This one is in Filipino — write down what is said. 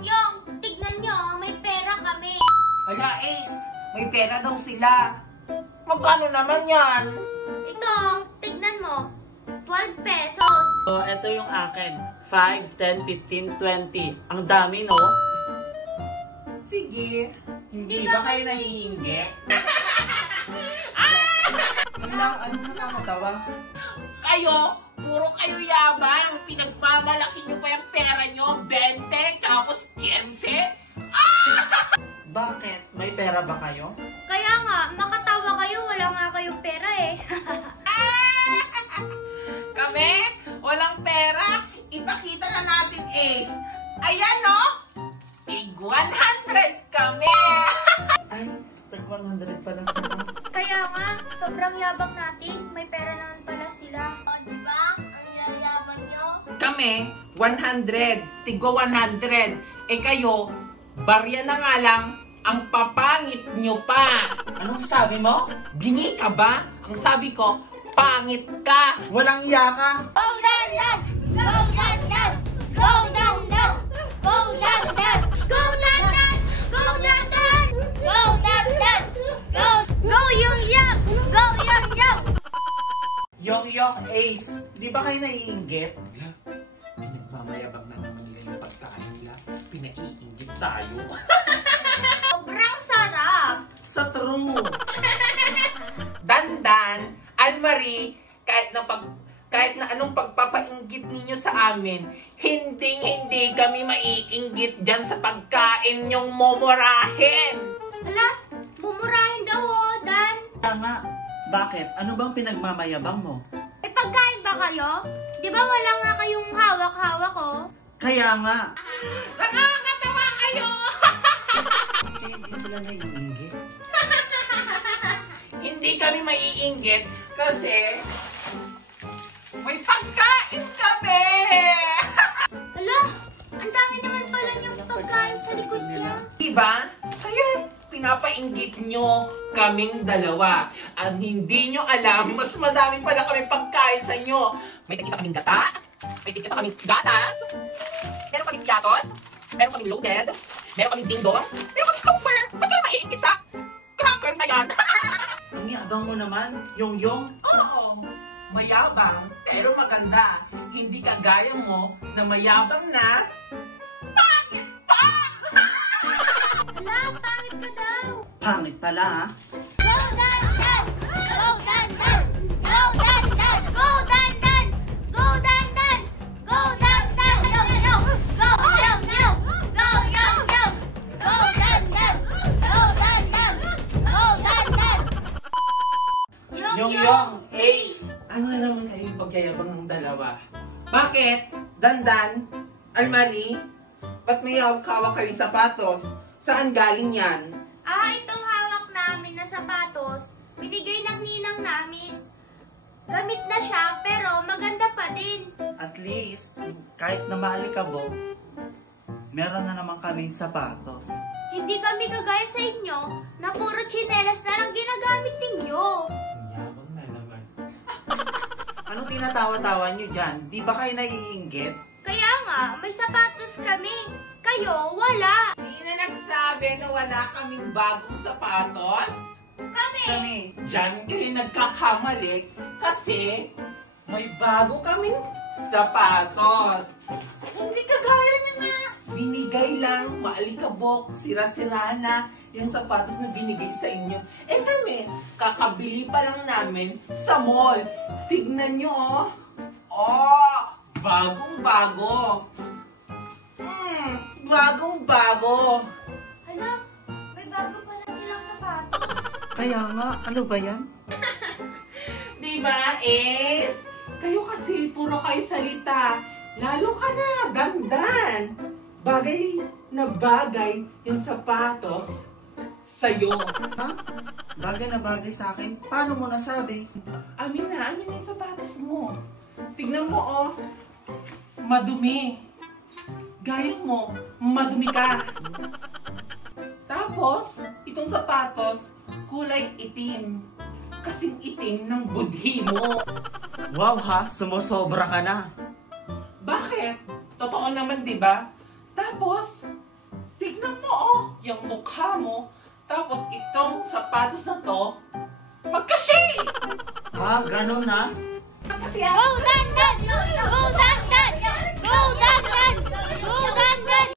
Yung, tignan nyo, may pera kami. Hala, Ace, may pera daw sila. Magkano naman yan? Ito, tignan mo, 12 pesos. So, ito yung akin. 5, 10, 15, 20. Ang dami, no? Sige. Hindi ba kayo naiinggit? Ano nakakatawa? Kayo, puro kayo yabang. Pinagmamalaki nyo pa yung pera nyo. 20, tapos 15. Bakit? May pera ba kayo? Kaya nga, makatawa kayo, wala nga kayong pera eh. Kami, walang pera. Ipakita na natin, Ace. Ayan, no? Tig 100 kami. Ay, tag 100 pala sila. Kaya nga, sobrang yabang natin, may pera naman pala sila. O, diba? Ang yayabang nyo. Kami, 100. Tigwa 100. Eh kayo, barya na nga lang, ang papangit nyo pa. Anong sabi mo? Bingi ka ba? Ang sabi ko, pangit ka. Walang iya ka. Go Landan! Go Landan! Go Landan! Go Landan! Go Landan! Go Landan! Go Landan! Go Yung Yang! Go Yung Yang! Yong, Ace, di ba kayo naiinggit? Pinagmamayabang na naman nila yung pagkain nila. Pinaiinggit tayo. Sobrang sarap! Sa true. Dandan, Almarie, kahit na anong pagpapainggit ninyo sa amin, hindi kami maiinggit dyan sa pagkain nyong mumurahin. Hala, mumurahin daw oh, Dan. Tama. Bakit? Ano bang pinagmamayabang mo? May pagkain ba kayo? Di ba wala nga kayong hawak-hawak oh? Kaya nga. Nakakatawa kayo! Kaya hindi sila naiinggit. Hindi kami maiinggit kasi may pagkain kami! Hala, ang dami naman pala niyang pagkain sa likod niya. Diba? Kaya pinapainggit nyo kaming dalawa. At hindi nyo alam, mas madami pala kami pagkain sa inyo. May tig-isa kaming gata, may tig-isa kaming gatas, meron kaming piatos, meron kaming loaded, meron kaming dingdong, meron kaming cooper. Ba't kayo maiinggit sa cracker na yan? Ang yabang mo naman, Yong. Oo, mayabang, pero maganda. Hindi kagaya mo na mayabang na pangit pa! Hala, pangit ka daw. Pangit pala, ha? Go Dandan! Go Dandan! Go Dandan! Go Dandan! Go Dandan! Go Dandan! Yo, yo! Go yo, yo! Go yo, yo! Go Dandan! Go Dandan! Go Dandan! Yong, Ace. Ano na naman kayo yung pagyayabang ng dalawa? Bakit? Dandan? Almarie? Ba't may hawak-hawak kayong sapatos? Saan galing yan? Itong hawak namin na sapatos, binigay ng ninang namin. Gamit na siya, pero maganda pa din. At least, kahit na maalikabok, meron na naman kaming sapatos. Hindi kami kagaya sa inyo na puro tsinelas na lang ginagamit ninyo. Yabang na naman. Anong tinatawa-tawa nyo dyan? Di ba kayo naiinggit? Kaya nga, may sapatos kami. Kayo, wala. Sino nagsabi na wala kaming bagong sapatos? Kami. Diyan kayo nagkakamali kasi may bago kaming sapatos. Hindi kagaya niya na binigay lang, maalikabok, sira-sira na yung sapatos na binigay sa inyo. Eh kami, kakabili pa lang namin sa mall. Tignan nyo oh. Oh, bagong-bago. Bagong-bago. Hala, may bago pala silang sapatos. Kaya nga, ano ba yan? Diba, Ace? Kayo kasi, puro kayo salita. Lalo ka na, dandan. Bagay na bagay yung sapatos sa'yo. Ha? Bagay na bagay sa akin? Paano mo nasabi? Amin na yung sapatos mo. Tignan mo, oh. Madumi. Gaya mo, madumi ka. Tapos, itong sapatos, kulay itim. Kasing itim ng budhi mo. Wow ha, sumusobra ka na. Bakit? Totoo naman, di ba? Tapos, tignan mo oh, yung mukha mo, tapos itong sapatos na to, magka-shade! Ah, ganun na? Go, Dan, Dan!